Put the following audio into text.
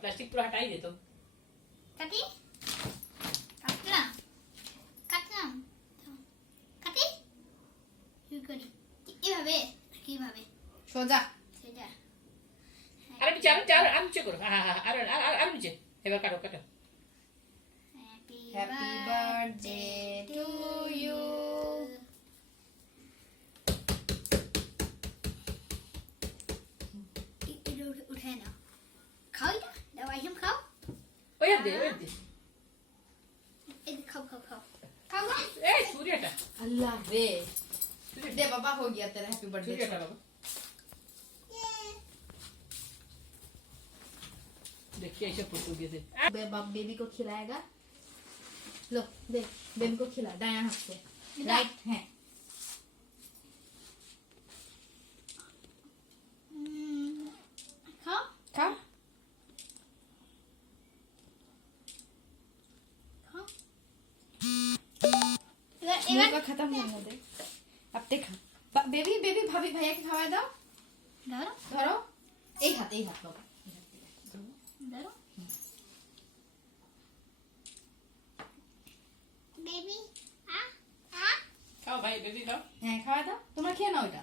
plastic पूरा हटा ही दे तो কাটি কাটলাম কাটলাম কাটি কি করি এইভাবে কিভাবে সোজা সেটা अरे नीचे आराम से करो हाँ हाँ हाँ आराम नीचे এবার কাটো কাটো happy happy birthday to you উঠে নাও খাও এটা দাও আইসম খাও ওই দে এই খাও খাও খাও খাও না এই सूर्यটা अल्लाह रे दे बाबा हो गया तेरा हैप्पी बर्थडे सूर्यটা बाबा देखिए ऐसे फोटो दिए थे बाप बेबी को खिलाएगा लो दे बेबी को खिला दायां हाथ से राइट है খাও खा খাও मुंह का खत्म होने दे अब देखा बेबी बेबी भाभी भैया के खवा दो ধরো धरो एक हाथ बाबा ধরো বেবি खाओ भाई बेबी खाओ হ্যাঁ খাওয়া দাও তোমরা খেয়ে নাও এটা